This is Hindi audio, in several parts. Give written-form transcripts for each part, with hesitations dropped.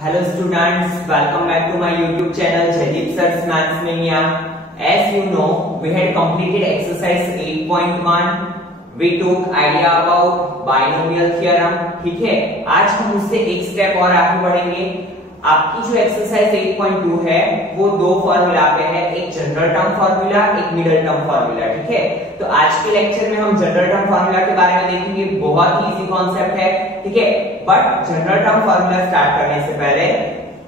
Hello students, welcome back to my YouTube channel Jaideep Sir's Maths Mania. As you know, we had completed exercise 8.1. We took idea about binomial theorem. ठीक है, आज हम उससे एक स्टेप और आगे बढ़ेंगे. आपकी जो एक्सरसाइज 8.2 है वो दो फॉर्मूला पे है, एक जनरल टर्म फॉर्मूला, एक मिडिल टर्म फॉर्मूला. ठीक है, तो आज के लेक्चर में हम जनरल टर्म फॉर्मूला के बारे में देखेंगे. बहुत ही इजी कॉन्सेप्ट है. ठीक है, but general term formula start करने से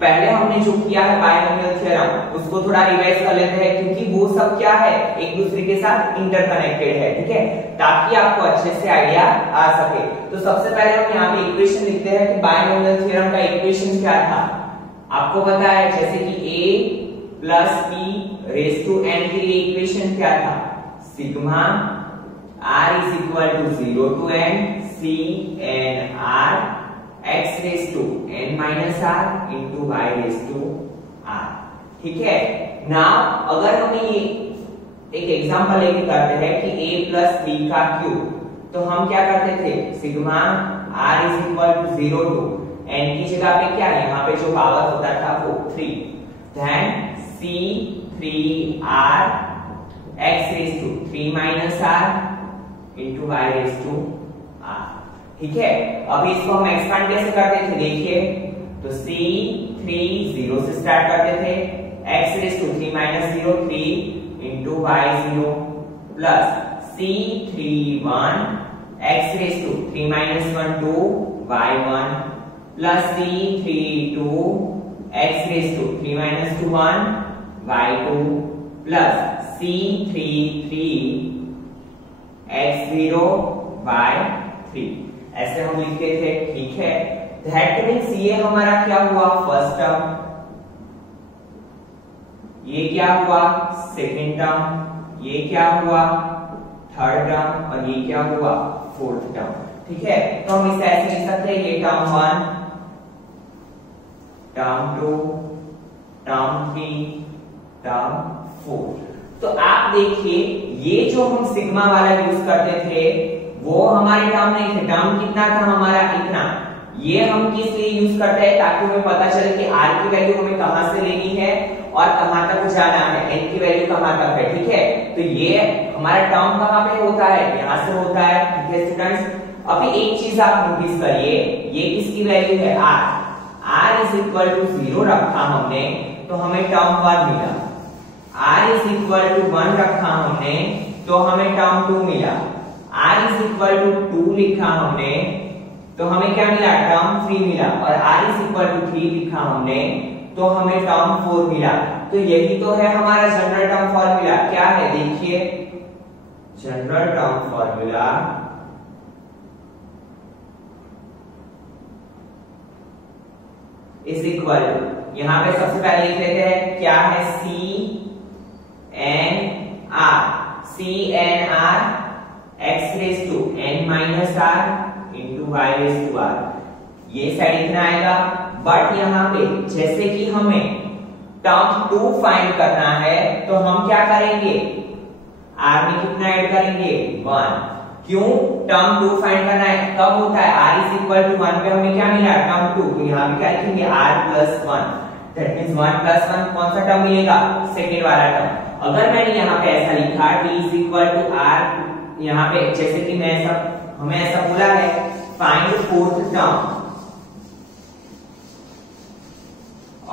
पहले हमने जो किया है बायनोमियल थ्योरम उसको थोड़ा रिवाइज कर लेते हैं, क्योंकि वो सब क्या है, एक दूसरे के साथ इंटरकनेक्टेड है. ठीक है, ताकि आपको अच्छे से आइडिया आ सके. तो सबसे पहले हम यहाँ पे इक्वेशन लिखते हैं कि बायनोमियल थ्योरम का इक्वेशन क्या था. आपको पता है जैसे कि a plus p raise to n के लिए इक्वेशन क्या था, sigma r is equal to 0 to n c n r x raise to n minus r into y raise to r. ठीक है, नाउ अगर हम ये एक एग्जांपल लेके करते हैं कि a प्लस b का क्यूब, तो हम क्या करते थे, sigma r is equal to 0 to n की जगह पे क्या है, यहाँ पे जो पावर होता था वो 3, then c 3r x raise to 3 minus r into y raise to r. ठीक है, अभी इसको हम एक्सपांड कैसे करते थे, देखिए तो c 3 0 से स्टार्ट करते थे, x raise to 3 minus 0 3 into y 0 plus c 3 1 x raise to 3 minus 1 2 y 1 plus c 3 2 x raise to 3 minus 2 1 y 2 plus c 3 3 x 0 y 3. ऐसे हम लिखते थे. ठीक है, दैट मींस ये हमारा क्या हुआ, फर्स्ट टर्म, ये क्या हुआ, सेकंड टर्म, ये क्या हुआ, थर्ड टर्म, और ये क्या हुआ, फोर्थ टर्म. ठीक है, तो हम इसे ऐसे लिख सकते हैं, ये टर्म 1, टर्म 2, टर्म 3, टर्म 4. तो आप देखिए ये जो हम सिग्मा वाला यूज करते थे वो हमारे टर्म नहीं थे. टर्म कितना था हमारा, इतना. ये हम किस लिए यूज करते हैं, ताकि हमें पता चले कि r की वैल्यू हमें कहां से लेनी है और कहां तक जाना है, n की वैल्यू कहां तक है. ठीक है, तो ये हमारा टर्म कहां पे होता है, यहां से होता है. ठीक है स्टूडेंट्स, अभी एक चीज आप नोटिस करिए, ये किसकी वैल्यू है, r इज इक्वल टू 0 रखा हमने तो हमें टर्म 1 मिला. r इज इक्वल टू 1 रखा हमने तो हमें टर्म 2 मिला. r इज इक्वल टू 2 लिखा हमने तो हमें क्या मिला, टर्म 3 मिला. और r इज इक्वल टू 3 लिखा हमने तो हमें टर्म 4 मिला. तो यही तो है हमारा जनरल टर्म फॉर्मूला. क्या है, देखिए general term formula is equal to, यहां पे सबसे पहले लिख लेते हैं क्या है, c n r x raise to n minus r into y raise to r. ये साइड इतना आएगा. बट यहाँ पे जैसे कि हमें टर्म 2 फाइंड करना है तो हम क्या करेंगे, r में कितना ऐड करेंगे, 1. क्यों, टर्म 2 फाइंड करना है, कब होता है, r इज इक्वल टू 1 पे हमें क्या मिला, टर्म 2. तो यहाँ पे क्या लिखेंगे, r plus 1, that means 1 plus 1 कौन सा टर्म मिलेगा, सेकंड वाला टर्म. अगर मैंने यहाँ पे ऐसा लिखा t is equal to r, यहाँ पे जैसे कि मैं हमें ऐसा बोला है, find fourth term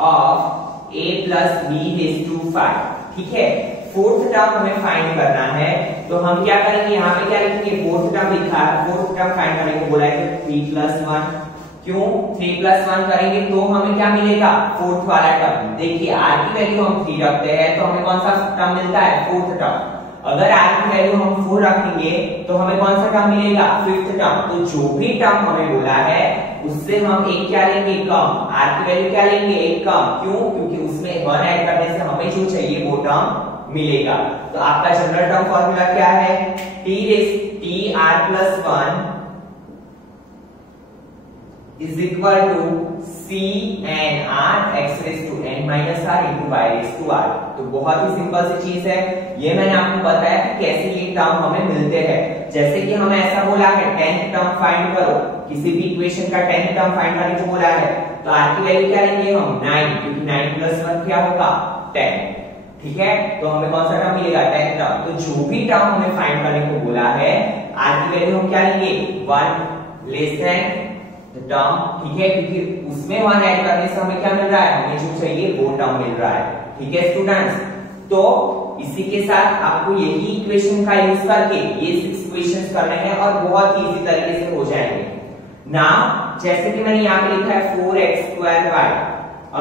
of a plus b raise to 5. ठीक है, फोर्थ टर्म हमें फाइंड करना है तो हम क्या करेंगे, यहाँ पे क्या लिखेंगे, फोर्थ टर्म लिखा है, फोर्थ टर्म फाइंड करने को बोला है तो 3 प्लस 1. क्यों 3 प्लस 1 करेंगे तो हमें क्या मिलेगा, फोर्थ वाला टर्म. देखिए r की वैल्यू हम 3 रखते हैं तो हमें कौन सा टर्म मिलता है, फोर्थ टर्म. अगर r की वैल्यू हम 4 रखेंगे तो हमें कौन सा टर्म मिलेगा, फिफ्थ टर्म. तो जो भी टर्म हमें बोला है उससे हम एक क्या लेंगे, कम. r की वैल्यू क्या लेंगे, एक कम. क्यों, क्योंकि उसमें 1 ऐड करने से हमें जो चाहिए वो टर्म मिलेगा. तो आपका जनरल टर्म फॉर्मूला क्या है, t r plus 1 is equal to c n r x raised to n minus r into y raised to r. तो बहुत ही सिंपल सी चीज है, ये मैंने आपको बताया कि कैसे ये टर्म हमें मिलते हैं. जैसे कि हमें ऐसा बोला है 10th टर्म फाइंड करो, किसी भी इक्वेशन का 10th टर्म फाइंड करने को बोला है, तो r की वैल्यू क्या लेंगे हम 9, क्योंकि 9 + 1 क्या होगा 10। ठीक है, तो हमें कौन सा टर्म मिलेगा 10th टर्म। तो जो भी टर्म हमें फाइंड करने को बोला है r की वैल्यू हम क्या लेंगे 1 लेस देन द टर्म। ठीक है, क्योंकि उसमें 1 ऐड करने से हमें क्या मिल रहा है, हमें जो चाहिए वो टर्म मिल रहा है। ठीक है स्टूडेंट्स, तो इसी के साथ आपको यही इक्वेशन का यूज करके ये 6 इक्वेशंस करने हैं और बहुत ही इजी तरीके से हो जाएंगे। नाउ जैसे कि मैंने यहाँ पे लिखा है 4x²y,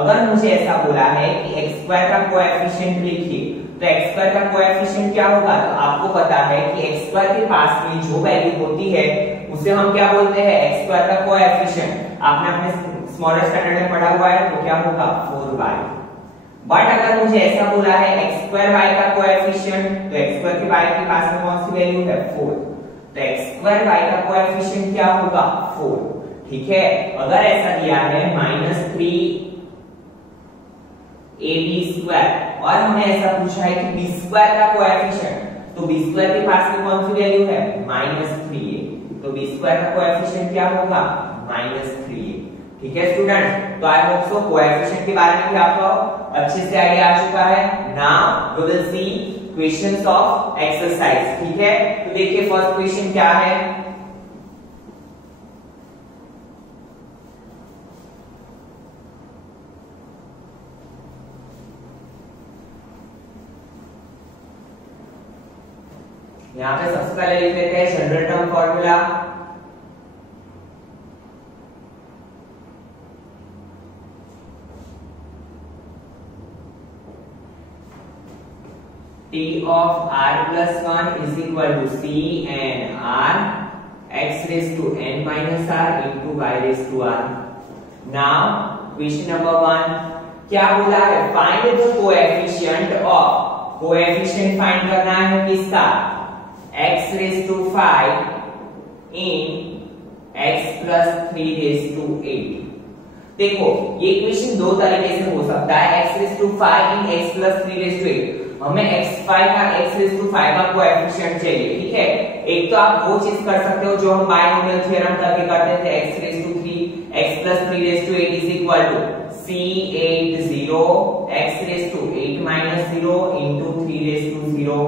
अगर मुझे ऐसा बोला है कि x² का कोएफिशिएंट लिखिए, तो x² का कोएफिशिएंट क्या होगा, तो आपको पता है कि x² के पास में जो वैल्यू होती है उसे हम क्या बोलते हैं x² का कोएफिशिएंट। आपने अपने स्मॉल स्टैंडर्ड में पढ़ा हुआ है, तो क्या होगा 4y। बट अगर मुझे ऐसा बोला है x²y का कोएफिशिएंट, तो x² के y के पास में कौन सी वैल्यू है 4, तो x²y का कोएफिशिएंट क्या होगा 4। ठीक है, अगर ऐसा दिया है -3ab² और हमें ऐसा पूछा है कि b² का कोएफिशिएंट, तो b² के पास में कौन सी वैल्यू है -3a, तो b² का कोएफिशिएंट क्या होगा -3a। ठीक है स्टूडेंट, तो आई होप सो कोएफिशिएंट के बारे में भी आपको अच्छे से आइडिया आ चुका है। Now we will see questions of exercise. ठीक है, तो देखिए फर्स्ट क्वेश्चन क्या है, यहां पे सबसे पहले लिख लेते हैं general term formula. T of r plus 1 is equal to C n r x raised to n minus r into y raised to r. Now question number 1 क्या बोला है, find the coefficient of, coefficient find करना है किसका, x raised to 5 in x plus 3 raised to 8। देखो ये इक्वेशन दो तरीके से हो सकता है, x raised to 5 in x plus 3 raised to 8। हमें x5 का x raised to 5 का कोएफिशिएंट चाहिए। ठीक है, एक तो आप वो चीज कर सकते हो जो हम बायनोमियल थ्योरम करके करते थे, x raised to 3 x plus 3 raised to 8 is equal to C8 0 x raised to 8 minus 0 into 3 raised to 0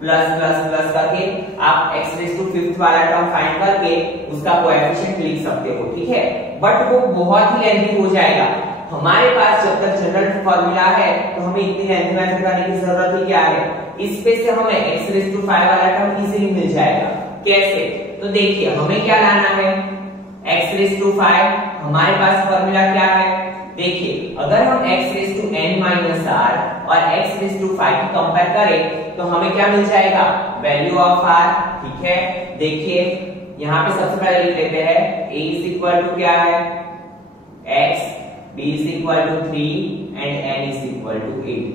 plus plus plus करके आप x raised to 5th वाला टर्म फाइंड करके उसका कोएफिशिएंट लिख सकते हो। ठीक है, बट वो बहुत ही लेंथी हो जाएगा। हमारे पास जब तक जनरल फॉर्मूला है तो हमें इतनी लेंथी मेथड करने की जरूरत ही क्या है, इस पे से हमें x raised to 5 वाला टर्म इजीली मिल जाएगा। कैसे, तो देखिए हमें क्या लाना है x raised to 5, हमारे पास फॉर्मूला क्या है, देखिए अगर हम x raised to n minus r और x raised to 5 की कंपेयर करें तो हमें क्या मिल जाएगा, वैल्यू ऑफ r। ठीक है, देखिए यहाँ पे सबसे पहले लिख लेते हैं a is equal to क्या है x, b is equal to 3 and n is equal to 8,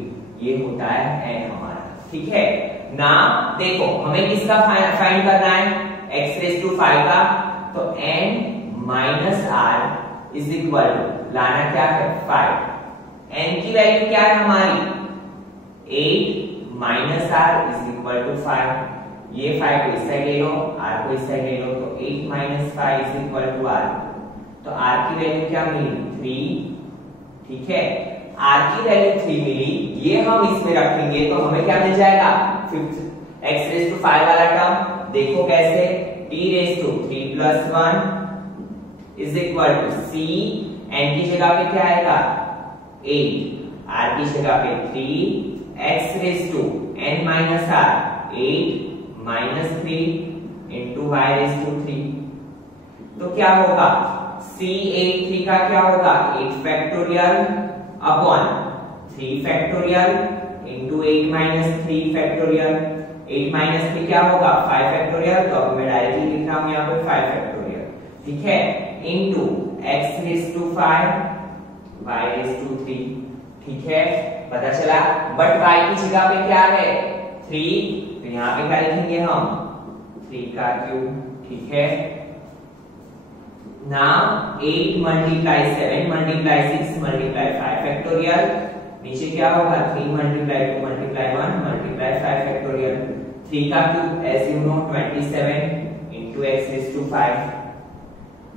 ये होता है n हमारा। ठीक है ना, देखो हमें किसका फाइंड करना है x raised to 5 का, तो n minus r is equal to लाना क्या है 5, n की वैल्यू क्या है हमारी 8 minus r is equal to 5, ये 5 को इस साइड ले लो, r को इस साइड ले लो, तो 8 minus 5 is equal to r, तो r की वैल्यू क्या मिली 3। ठीक है, r की वैल्यू 3 मिली, ये हम इसमें रखेंगे तो हमें क्या मिल जाएगा 5th x raised to 5 वाला टर्म। देखो कैसे, t raised to 3 plus 1 is equal to c, n की जगह पे क्या आएगा 8, r की जगह पे 3, x raised to n minus r 8 minus 3 into y raised to 3, तो क्या होगा c8 3 का क्या होगा 8 factorial upon 3 factorial into 8 minus 3 factorial, 8 minus 3 क्या होगा 5 फैक्टोरियल, तो अब मैं डायरेक्टली लिख रहा हूं यहाँ पे 5 फैक्टोरियल। ठीक है, into x raised to 5 y raised to 3। ठीक है, पता चला, बट y की जगह पे क्या है 3, तो यहाँ पे क्या लिखेंगे हम 3 का क्यूब। ठीक है, now 8 multiply 7 multiply 6 multiply 5 factorial, नीचे क्या होगा 3 multiply 2 multiply 1 multiply 5 फैक्टोरियल। 3 का cube as you know 27 into x raised to 5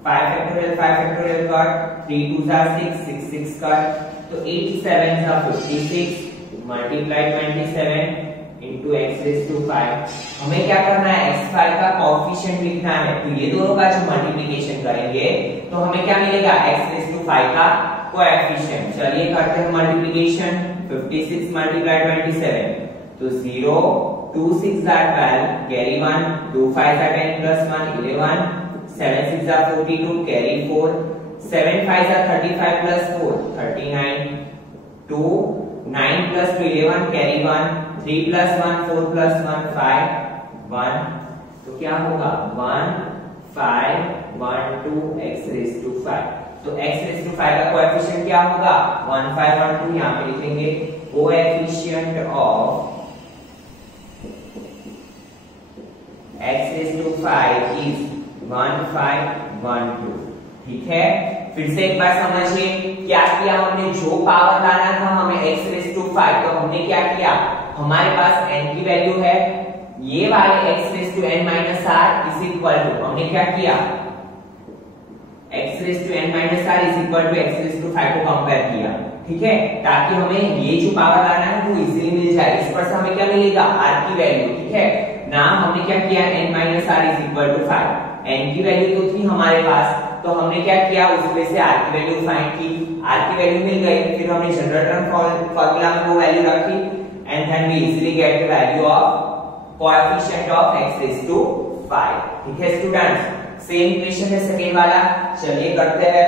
5 factorial cut 3 2 जा 6 6 6 कट तो 87 जा 56 multiply 27 into x raised to 5 हमें क्या करना है x5 का कोएफिशिएंट लिखना है तो ये दोनों का जो मल्टीप्लिकेशन करेंगे तो हमें क्या मिलेगा x raised to 5 का कोएफिशिएंट चलिए करते हैं मल्टीप्लिकेशन 56 मल्टीप्लाई 27 तो 0 2 6 are 12 carry 1 2 5 are 10 plus 1 11 7 6 are 42 carry 4 7 5 are 35 plus 4 39 2 9 plus 2 11 carry 1 3 plus 1 4 plus 1 5 1 तो क्या होगा 1 5 1 2 x raised to 5 तो x raised to 5 का कोएफिशिएंट क्या होगा 1 5 1 2 यहाँ पे लिखेंगे coefficient of x raised to 5 is 1 5 1 2 ठीक है फिर से एक बार समझिए क्या किया हमने जो पावर लाना था हमें x raised to 5 तो हमने क्या किया हमारे पास n की वैल्यू है ये वाले x raised to n minus r is equal to हमने क्या किया x raised to n minus r is equal to x raised to 5 को कंपेयर किया ठीक है ताकि हमें ये जो पावर लाना है वो इजीली मिल जाए इस पर से हमें क्या मिलेगा r की वैल्यू ठीक है ना हमने क्या किया n minus r is equal to 5 n की वैल्यू तो थी हमारे पास तो हमने क्या किया उसमें से r की वैल्यू फाइंड की r की वैल्यू मिल गई फिर हमने जनरल टर्म फार्मूला में वो वैल्यू रखी and then we easily get the value of coefficient of x raised to 5 ठीक है स्टूडेंट्स सेम क्वेश्चन है सेकंड वाला चलिए करते हैं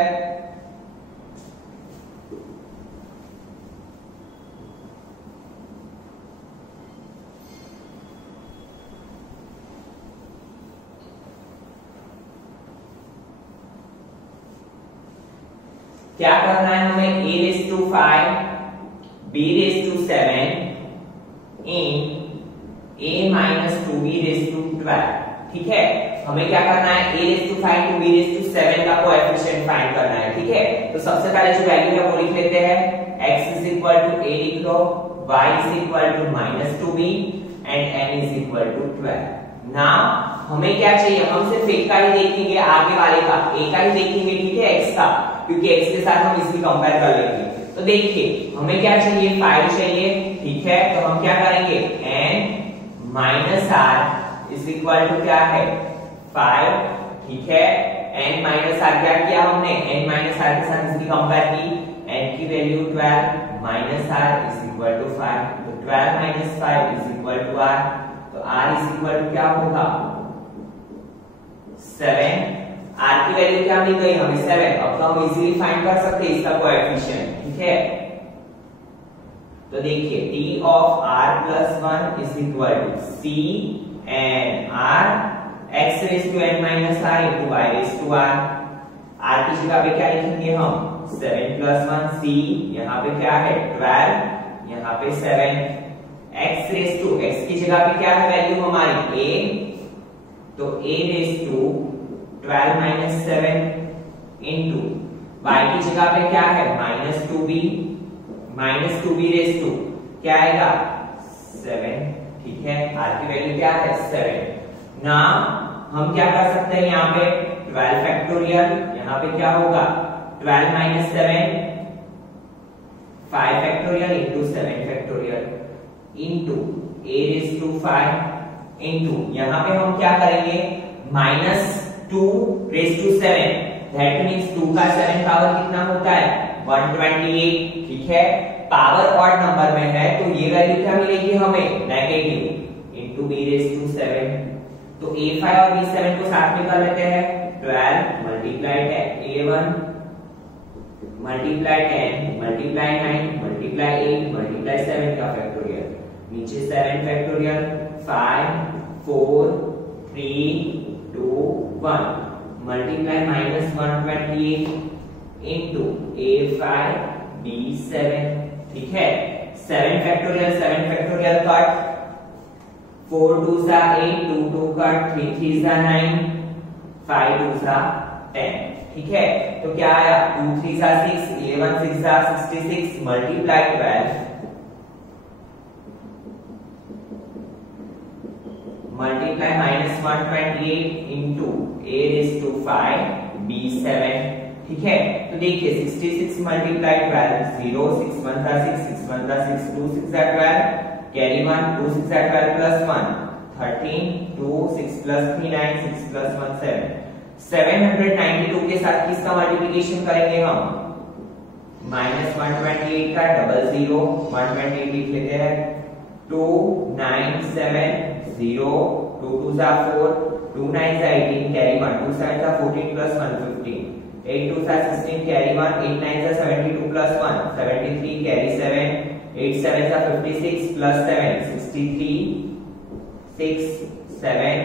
क्या करना है हमें a raised to 5 b raised to 7 in a minus 2b raised to 12 ठीक है हमें क्या करना है a raised to 5 to b raised to 7 का कोएफिशिएंट फाइंड करना है ठीक है तो सबसे पहले जो वैल्यू है वो लिख लेते हैं x is equal to a लिख लो y is equal to minus 2b and n is equal to 12 now हमें क्या चाहिए हम सिर्फ a का ही देखेंगे आगे वाले का a का ही देखेंगे ठीक है x का क्योंकि x के साथ हम इसकी कंपेयर कर लेंगे तो देखिए हमें क्या चाहिए 5 चाहिए ठीक है तो हम क्या करेंगे n minus r is equal to क्या है 5 ठीक है n minus r क्या किया हमने n minus r के साथ इसकी कंपेयर की n की value 12 minus r is equal to 5 तो 12 minus 5 is equal to r तो r is equal to क्या होगा 7 r की वैल्यू क्या मिल गई हमें 7 अब तो हम इजीली फाइंड कर सकते हैं इसका कोएफिशिएंट ठीक है तो देखिए t of r plus 1 is equal to c and r x raised to n minus r into y raised to r r की जगह पे क्या लिखेंगे हम 7 plus 1 c यहाँ पे क्या है 12 यहाँ पे 7 x raised to x की जगह पे क्या है वैल्यू हमारी a तो a raised to 12 minus 7 into y की जगह पे क्या है minus 2b raised to क्या आएगा 7 ठीक है r की वैल्यू क्या है 7 ना हम क्या कर सकते हैं यहाँ पे 12 फैक्टोरियल यहाँ पे क्या होगा 12 minus 7 5 factorial into 7 factorial into a raised to 5 into यहाँ पे हम क्या करेंगे minus 2 raised to 7 that means 2 का 7 पावर कितना होता है 128 ठीक है पावर ऑड नंबर में है तो ये वैल्यू क्या मिलेगी हमें negative into b raised to 7 तो a5 और b7 को साथ में कर लेते हैं 12 multiplied a1 multiplied 10 multiplied 9 multiplied 8 multiplied 7 का फैक्टोरियल नीचे 7 factorial 5 4 3 2 1 multiply minus 128 into a5 b7 ठीक है 7 फैक्टोरियल कट 4 2 सा 8 2 2 कट 3 3 सा 9 5 2 सा 10 ठीक है तो क्या आया 2 3 सा 6 11 6 सा 66 multiply 12 multiply -128 into a raised to 5 b7, ठीक है। तो देखिए 66 मल्टीप्लाई 12 0 6 1 था 6 6 1 था 6 2 6 है 12 कैरी 1 2 6 है 12 प्लस 1 13 2 6 प्लस 3 9 6 प्लस 1 7 792 के साथ किसका मल्टीप्लिकेशन करेंगे हम -128 का डबल 0 128 लिख लेते हैं 2 9 7 0 2 2 जा 4 2 9 जा 18 कैरी 1 2 7 जा 14 प्लस 1 15 8 2 जा 16 कैरी 1 8 9 जा 72 प्लस 1 73 कैरी 7 8 7 जा 56 plus 7 63 6 7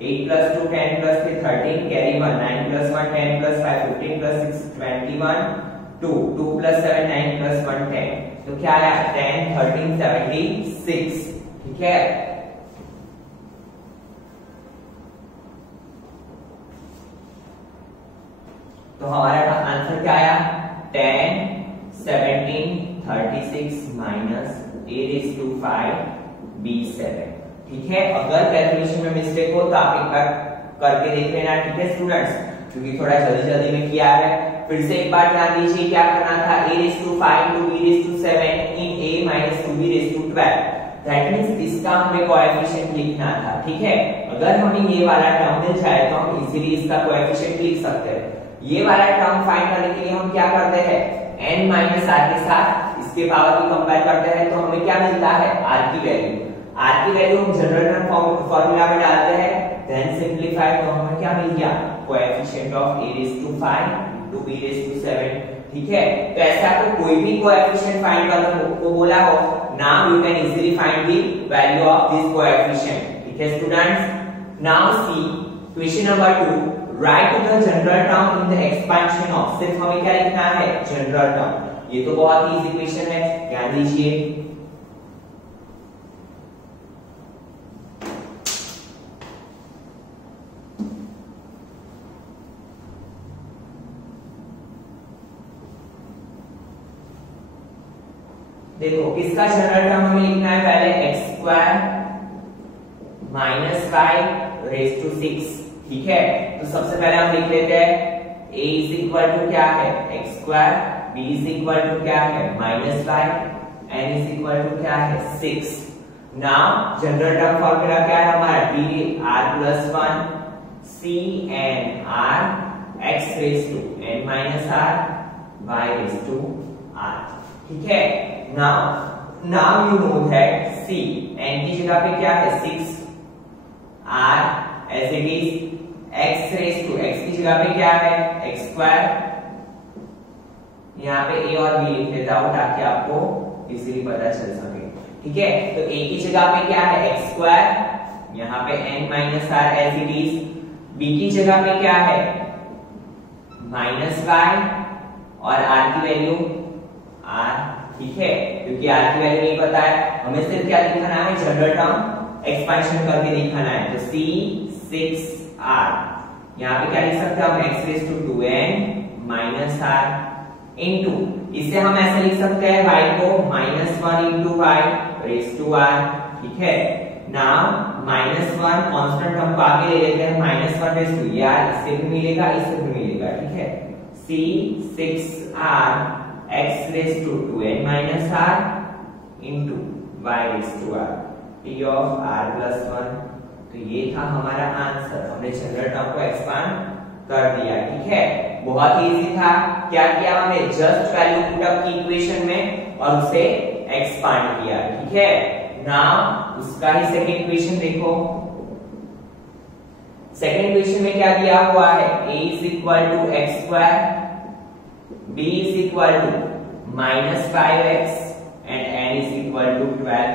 8 plus 2 10 plus 3 13 carry 1 9 plus 1 10 plus 5 15 plus 6 21 2 2 plus 7 9 plus 1 10 तो क्या आया 10 13 76, ठीक है। तो हमारा आंसर क्या आया 10 17 36 minus a raised to 5 b7, ठीक है। अगर कैलकुलेशन में मिस्टेक हो तो आप एक बार करके देख लेना, ठीक है स्टूडेंट्स, क्योंकि थोड़ा जल्दी जल्दी में किया है। फिर से एक बार ध्यान दीजिए क्या करना था a raised to 5 to b raised to 7 in a minus 2b raised to 12, that means इसका हमें कोएफिशिएंट लिखना था, ठीक है। अगर हमें ये वाला टर्म मिल जाए तो हम इजीली इसका कोएफिशिएंट लिख सकते हैं। ये वाला टर्म फाइंड करने के लिए हम क्या करते हैं n माइनस r के साथ इसके पावर की कंपेयर करते हैं, तो हमें क्या मिलता है r की वैल्यू। r की वैल्यू हम जनरल टर्म फॉर्मूला में डालते हैं, देन सिंपलीफाई, तो हमें क्या मिल गया coefficient of a raised to 5 to b raised to 7, ठीक है। तो ऐसे आपको कोई भी कोएफिशिएंट फाइंड करने को बोला हो, now you can easily find the value of this coefficient, ठीक है students. Now see question number 2, right the general term in the expansion of, सिर्फ हमें क्या लिखना है जनरल टर्म। ये तो बहुत ही इजी क्वेश्चन है, ध्यान दीजिए। देखो किसका जनरल टर्म हमें लिखना है, पहले x square minus 5 raise to 6, ठीक है। तो सबसे पहले हम लिख लेते हैं a इज इक्वल टू क्या है x square, b is equal to क्या है minus 5, n is equal to क्या है 6। नाउ जनरल टर्म फॉर्मूला क्या है हमारा b r plus 1 c n r x raise to n minus r y raise to r, ठीक है। Now you know that c n की जगह पे क्या है 6 r as it is, x raise to x की जगह पे क्या है x स्क्वायर, यहाँ पे a और b लिख देता हूं ताकि आपको इजीली पता चल सके, ठीक है। तो a की जगह पे क्या है x स्क्वायर, यहाँ पे n minus r as it is, b की जगह पे क्या है माइनस y और r की वैल्यू r, ठीक है। क्योंकि r की वैल्यू नहीं पता है, हमें सिर्फ क्या दिखाना है जनरल टर्म एक्सपेंशन करके दिखाना है। तो c 6r, यहाँ पे क्या लिख सकते हैं हम x raise to 2n minus r into, इसे हम ऐसे लिख सकते हैं y को -1 into y raise to r, ठीक है। नाउ -1 कांस्टेंट हम को आगे ले लेते हैं, -1 रेज टू यार इससे भी मिलेगा इससे भी मिलेगा, ठीक है। c 6r x raise to 2n minus r into y raise to r p of r plus 1। तो ये था हमारा आंसर, हमने जनरल टर्म को एक्सपांड कर दिया, ठीक है। बहुत ही इजी था, क्या किया हमने जस्ट वैल्यू पुट अप की इक्वेशन में और उसे एक्सपांड किया, ठीक है। नाउ उसका ही सेकंड इक्वेशन देखो, सेकंड इक्वेशन में क्या दिया हुआ है a is equal to x square, b is equal to -5x and n is equal to 12,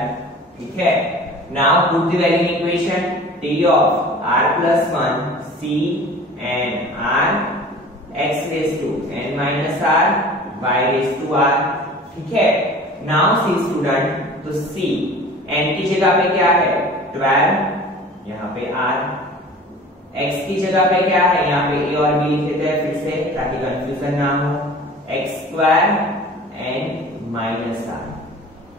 ठीक है। Now put the value in equation, t of r plus 1 c and r x raised to n minus r y raised to r, ठीक है। नाउ सी स्टूडेंट, तो c n की जगह पे क्या है 12, यहाँ पे r, x की जगह पे क्या है यहाँ पे a और b लिख देते हैं फिर से ताकि कंफ्यूजन ना हो, x square n minus r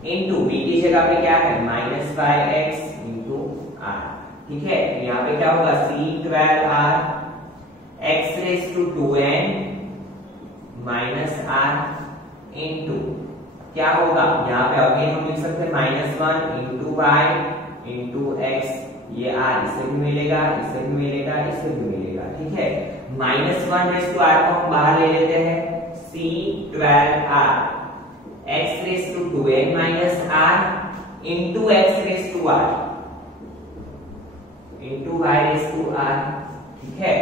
into b की जगह पे क्या है -5x इंटू r, ठीक है, यहाँ पे क्या होगा C12R x raise to 2n minus r into क्या होगा, यहाँ पे अगेन हम लिख सकते हैं -1 इंटू y इंटू x, ये r इसे भी मिलेगा, इसे भी मिलेगा, इसे भी मिलेगा, ठीक है। -1 रेज टू r को हम बाहर ले लेते हैं, C12R x raise to 2n minus r into x raise to r into y raise to r, ठीक है।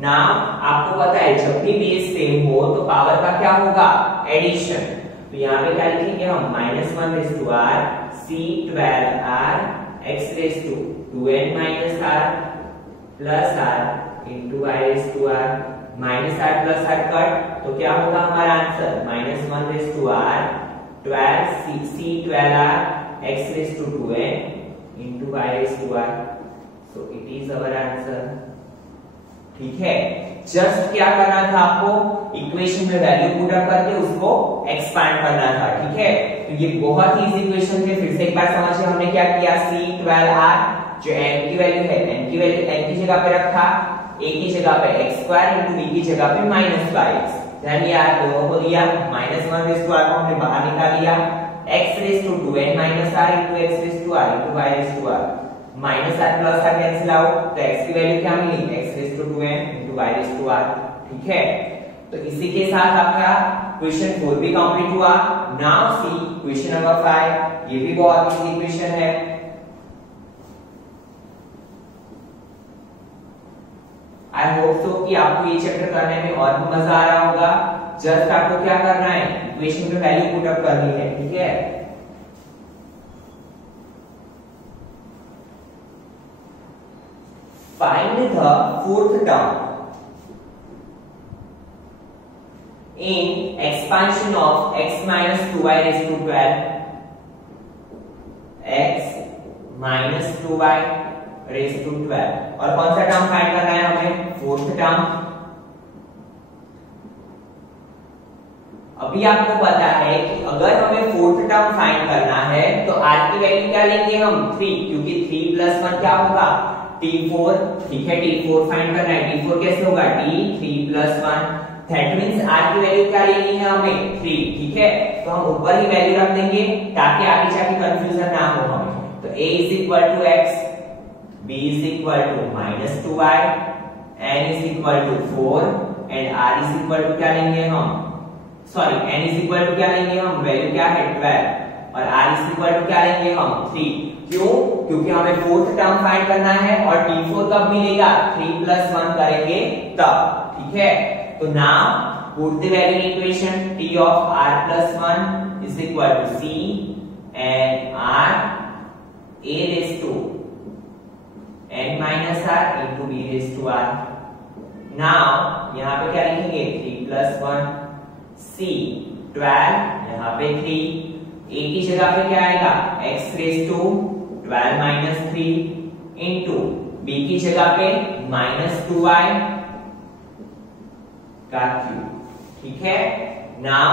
नाउ आपको पता है जब भी बेस सेम हो तो पावर का क्या होगा, एडिशन। तो यहाँ पे क्या लिखेंगे हम, -1 raise to r C12R x raise to 2n minus r plus r into y raise to r, minus r plus r cut, तो क्या होगा हमारा answer, -1 raise to r 12 C12R x raise to 2n into y raise to r, so it is our answer, ठीक है। जस्ट क्या करना था आपको, इक्वेशन में वैल्यू पुट अप करके उसको एक्सपांड करना था, ठीक है। तो ये बहुत ही इजी इक्वेशन थे, फिर से एक बार समझिए हमने क्या किया, C12R जो n की वैल्यू है, n की वैल्यू n की जगह पे रखा, a की जगह पे x² इंटू b की जगह पे -5x, ध्यान यार दोनों को दिया, -1 रेज टू r को हमने बाहर निकाल लिया, x raise to 2n minus r into x raise to r into y raise to r, minus r plus r cancel out, तो x की वैल्यू क्या मिली, x raise to 2n into y raise to r, ठीक है। तो इसी के साथ आपका क्वेश्चन 4 भी कंप्लीट हुआ। नाउ सी क्वेश्चन नंबर 5, ये भी बहुत इजी क्वेश्चन है। आई होप सो कि आपको ये चैप्टर करने में और भी मजा आ रहा होगा। जस्ट आपको क्या करना है, इक्वेशन पे वैल्यू पुट अप करनी है, ठीक है। Find the fourth term in expansion of x minus 2y raised to 12, x minus 2y raised to 12, और कौन सा टर्म फाइंड करना है हमें, फोर्थ टर्म। अभी आपको पता है कि अगर हमें फोर्थ टर्म फाइंड करना है तो r की वैल्यू क्या लेंगे हम, 3, क्योंकि 3 प्लस 1 क्या होगा, T4, ठीक है। T4 फाइंड करना है, T4 कैसे होगा, T3 plus 1, that means r की वैल्यू क्या लेनी है हमें, 3, ठीक है। तो हम ऊपर ही वैल्यू रख देंगे ताकि आगे जाके कंफ्यूजन ना हो हमें। तो a is equal to x, b is equal to -2y, n is equal to 4 and r is equal to क्या लेंगे हम, sorry n is equal to क्या लेंगे हम, वैल्यू क्या है 12, और r इज इक्वल टू क्या लेंगे हम 3, क्यों, क्योंकि हमें फोर्थ टर्म फाइंड करना है और T4 कब मिलेगा, 3 प्लस 1 करेंगे तब, ठीक है। तो now put the value in equation, T of r plus 1 is equal to c and r a raise to n minus r into b raise to r। Now यहाँ पे क्या लिखेंगे, 3 प्लस 1 c 12, यहाँ पे 3, a की जगह पे क्या आएगा, x raise to 12 minus 3 into b की जगह पे -2y का क्यूब, ठीक है। नाउ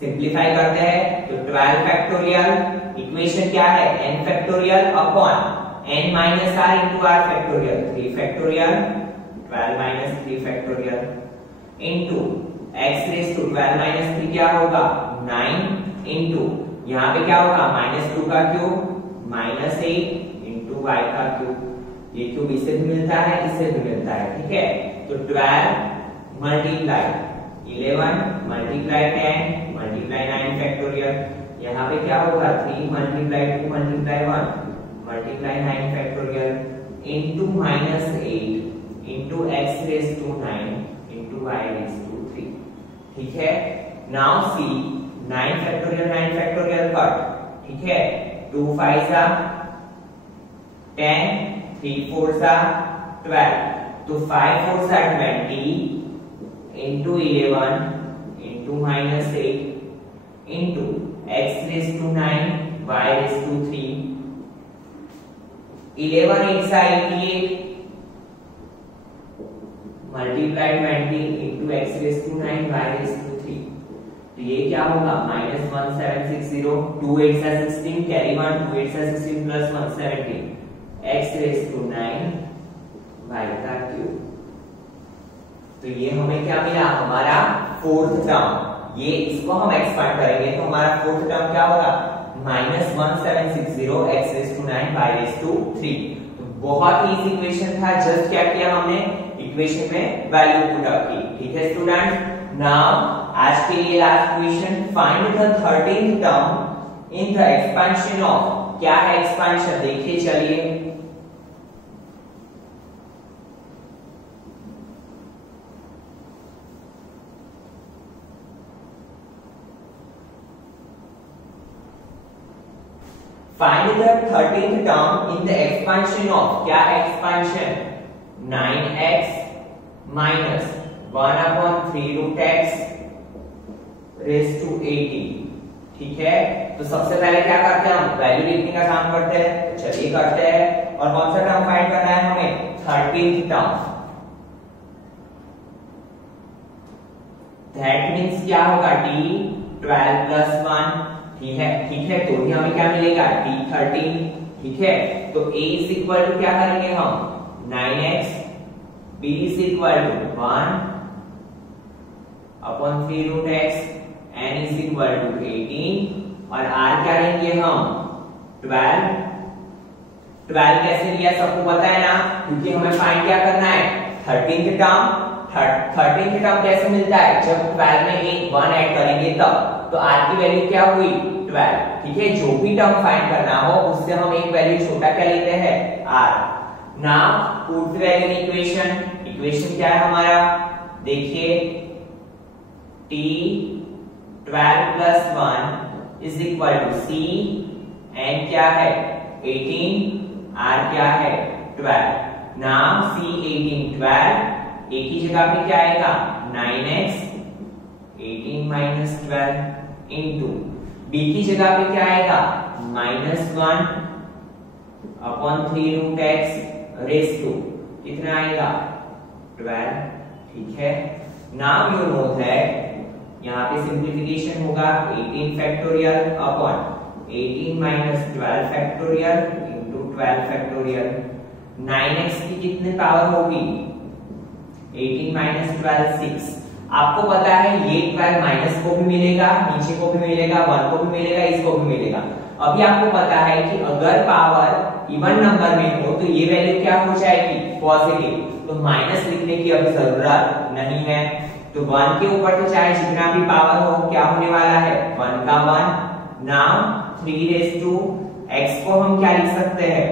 सिंप्लीफाई करते हैं, तो 12 फैक्टोरियल, इक्वेशन क्या है, n factorial upon n minus r into r factorial, 3 factorial 12 minus 3 factorial into x raise to 12 minus 3 क्या होगा, 9 इंटू यहाँ पे क्या होगा, -2 का क्यूब -8 इंटू y का क्यूब, ये क्यूब इससे भी मिलता है, इससे भी मिलता है, ठीक है। तो 12 मल्टीप्लाई 11 मल्टीप्लाई 10 मल्टीप्लाई 9 फैक्टोरियल, यहाँ पे क्या होगा, 3 multiply 2 multiply 1 multiply 9 factorial into -8 into x raise to 9 into y raise to 3, ठीक है। नाउ सी 9 फैक्टोरियल कट, ठीक है, 2 5 सा 10, 3 4 सा 12, तो 5 4 सा 20 into 11 into -8 into x raise to 9 y raise to 3, 11 8 सा 88 multiply 20 into x raise to 9 y raise to 3, तो ये क्या होगा, -1760, 2 8 सा 16 कैरी 1, 2 8 सा 16 plus 1 17, x raise to 9 y का क्यूब। तो ये हमें क्या मिला, हमारा फोर्थ टर्म। ये इसको हम एक्सपांड करेंगे तो हमारा फोर्थ टर्म क्या होगा, -1760 x raise to 9 y raise to 3। तो बहुत ही इजी इक्वेशन था, जस्ट क्या किया हमने, इक्वेशन में वैल्यू पुट अप की। ठीक है स्टूडेंट, नाउ आज के लिए last question, find the 13th term in the expansion of, क्या है एक्सपेंशन देखिए चलिए। Find the 13th term in the expansion of, क्या है expansion, 9x minus 1/3 root x raised to 18। ठीक है, तो सबसे पहले क्या करते हैं हम, वैल्यू लिखने का काम करते हैं। तो चलिए करते हैं, और कौन सा टर्म फाइंड करना है हमें, 13th टर्म। दैट मींस क्या होगा, t 12 plus 1। ठीक है, तो भी हमें क्या मिलेगा, t13। ठीक है, तो a इज इक्वल टू क्या करेंगे हम, 9x, b is equal to 1/3 root x, n is equal to 18, और r क्या लेंगे हम, 12। 12 कैसे लिया सबको पता है ना, क्योंकि हमें फाइंड क्या करना है, 13th टर्म। 13th टर्म कैसे मिलता है, जब 12 में एक 1 ऐड करेंगे तब। तो r की वैल्यू क्या हुई, 12। ठीक है, जो भी टर्म फाइंड करना हो उससे हम एक वैल्यू छोटा क्या लेते हैं, r। Now put the value in equation. Equation क्या है हमारा, देखिए t 12 plus 1 is equal to c, n क्या है 18, r क्या है 12। नाउ c 18 12, a की जगह पे क्या आएगा, 9x 18 minus 12 into b की जगह पे क्या आएगा, -1/3 root x raised to, कितना आएगा 12। ठीक है, नाउ यू नो दैट यहाँ पे सिंप्लीफिकेशन होगा 18 factorial upon 18 minus 12 factorial into 12 factorial. 9x की कितने पावर होगी, 18 minus 12 6। आपको पता है ये 12 माइनस को भी मिलेगा, नीचे को भी मिलेगा, 1 को भी मिलेगा, इसको भी मिलेगा। अभी आपको पता है कि अगर पावर इवन नंबर में हो तो ये वैल्यू क्या हो जाएगी, पॉजिटिव। तो माइनस लिखने की अब जरूरत नहीं है। तो 1 के ऊपर तो चाहे जितना भी पावर हो क्या होने वाला है, 1 का 1। नाउ 3 रेज़ टू x को हम क्या लिख सकते हैं,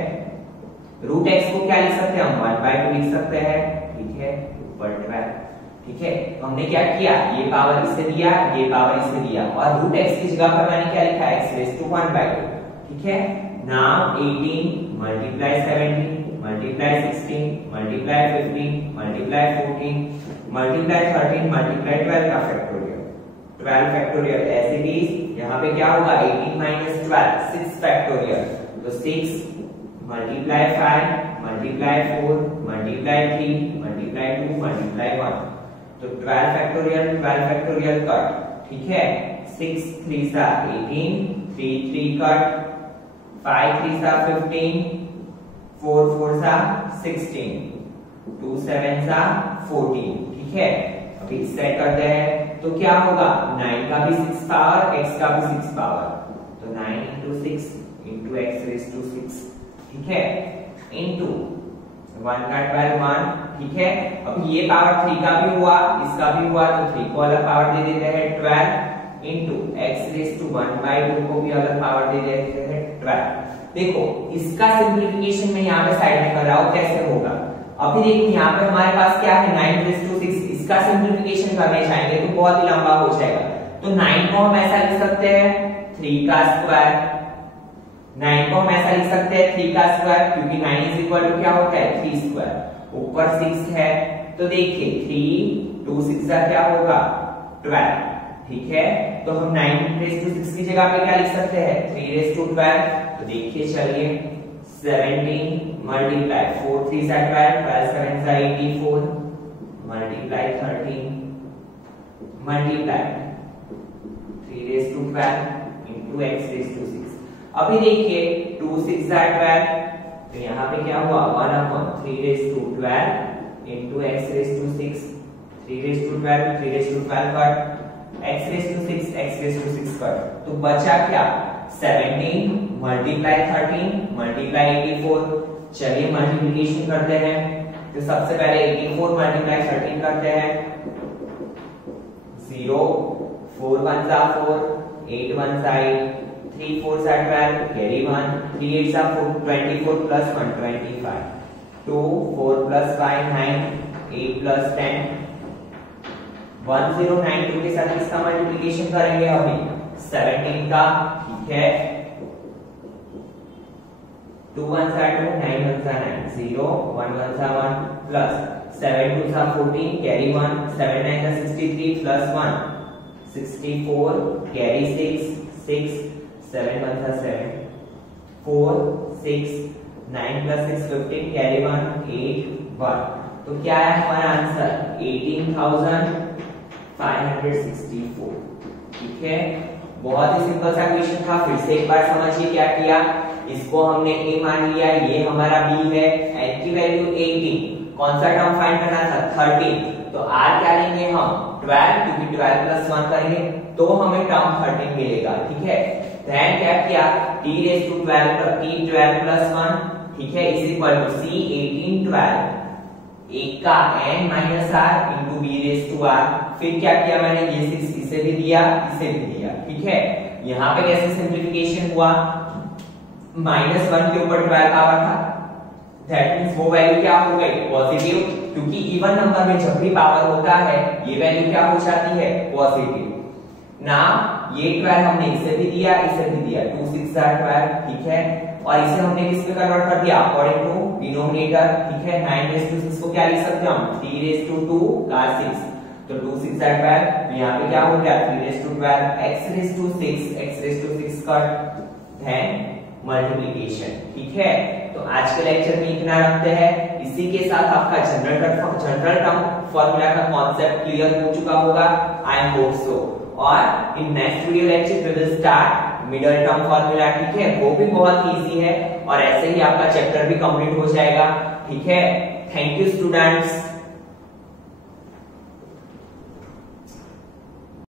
रूट x को क्या लिख सकते हैं हम, 1/2 लिख सकते हैं। ठीक है, ऊपर 12। ठीक है, हमने क्या किया, ये पावर इसे दिया, ये पावर इसे दिया, और रूट x की जगह पर मैंने क्या लिखा, x रेज़ टू 1/2। ठीक है, now 18 multiply 17 multiply 16 multiply 15 multiply 14 multiply 13 multiply 12 का factorial, 12 factorial as it is. यहाँ पे क्या होगा, 18 minus 12 6 फैक्टोरियल। तो 6 multiply 5 multiply 4 multiply 3 multiply 2 multiply 1। तो 12 फैक्टोरियल कट। ठीक है, 6 3 सा 18, 3 3 कट, 5 3 सा 15, 4 4 सा 16, 2 7 सा 14। ठीक है, अभी सेट करते हैं तो क्या होगा, 9 का भी 6 पावर, x का भी 6 पावर। तो 9 into 6 into x raised to 6। ठीक है, into 1 का 12 1। ठीक है, अब ये पावर 3 का भी हुआ, इसका भी हुआ, तो 3 को अलग पावर दे देते हैं 12 into x raised to 1/2 को भी अलग पावर दे देते हैं 12। देखो इसका सिंप्लीफिकेशन मैं यहाँ पे साइड में कर रहा हूँ, कैसे होगा। अभी देखिए यहाँ पे हमारे पास क्या है, 9 raised to 6। इसका सिंप्लीफिकेशन करने जाएंगे तो बहुत ही लंबा हो जाएगा। तो 9 को हम ऐसा लिख सकते हैं 3 का स्क्वायर। 9 को हम ऐसा लिख सकते हैं 3 का स्क्वायर, क्योंकि 9 इज इक्वल टू क्या होता है, 3 स्क्वायर। ऊपर 6 है तो देखिए 3 2 6 का क्या होगा 12। ठीक है, तो हम 9 रेज़ टू 6 की जगह पे क्या लिख सकते हैं, 3 रेज़ टू 12। तो देखिए चलिए 17 मल्टीप्लाई 4 3 सा 12, 12 7 सा 84 multiply 13 multiply 3 raise to 12 into x raise to 6। अभी देखिए 2 6 सा 12, तो यहाँ पे क्या हुआ 1/3/12 into x raised to 6 3/12 3/12 cut x raised to 6 x raised to 6 cut. तो बचा क्या 17 मल्टीप्लाई 13 मल्टीप्लाई 84। चलिए मल्टीप्लिकेशन करते हैं। तो सबसे पहले 84 मल्टीप्लाई 13 करते हैं। 0 4 1 4 8 1 8 3 4 12 carry 1 3 8 4 24 plus 1 25 2 4 plus 5 9 8 plus 10 1092 के साथ इसका मल्टीप्लिकेशन करेंगे अभी 17 का। ठीक है 2 1 2 9 1 9 0 1 1 1 plus 7 2 14 carry 1 7 9 63 plus 1 64 carry 6 6 7 1 7 4 6 9 plus 6 15 carry 1 8 1। तो क्या है हमारा आंसर 18,564। ठीक है बहुत ही सिंपल सा क्वेश्चन था। फिर से एक बार समझिए क्या किया। इसको हमने a मान लिया, ये हमारा b है, n की वैल्यू 18। कौन सा टर्म फाइंड करना था 13। तो r क्या लेंगे हम 12 क्योंकि 12 plus 1 करेंगे तो हमें टर्म 13 मिलेगा। ठीक है then क्या किया t raised to 12 plus 1 ठीक है इज इक्वल टू c 18 12 एक का n minus r into b raise to r। फिर क्या किया मैंने ये 6 इसे भी दिया इसे भी दिया। ठीक है यहाँ पे कैसे सिंप्लीफिकेशन हुआ -1 के ऊपर 12 आवा था दैट मींस वो वैल्यू क्या हो गई पॉजिटिव क्योंकि इवन नंबर में जब भी पावर होता है ये वैल्यू क्या हो जाती है पॉजिटिव। ना ये 12 हमने इसे भी दिया इसे भी दिया 2 6 12 ठीक है और इसे हमने किस में कन्वर्ट कर दिया अकॉर्डिंग टू डिनोमिनेटर। ठीक है 9 रेज़ टू 6 को क्या लिख सकते हैं हम 3 रेज़ टू 2 का 6 तो 2 6 12 यहाँ पे क्या हो गया 3 raise to 12 x raise to 6 x raise to 6 cut then multiplication. ठीक है तो आज के लेक्चर में इतना रखते हैं। इसी के साथ आपका जनरल टर्म फॉर्मूला का कॉन्सेप्ट क्लियर हो चुका होगा आई होप सो। और in next video lecture we will start middle term formula. ठीक है वो भी बहुत इजी है और ऐसे ही आपका चैप्टर भी कंप्लीट हो जाएगा। ठीक है थैंक यू स्टूडेंट्स।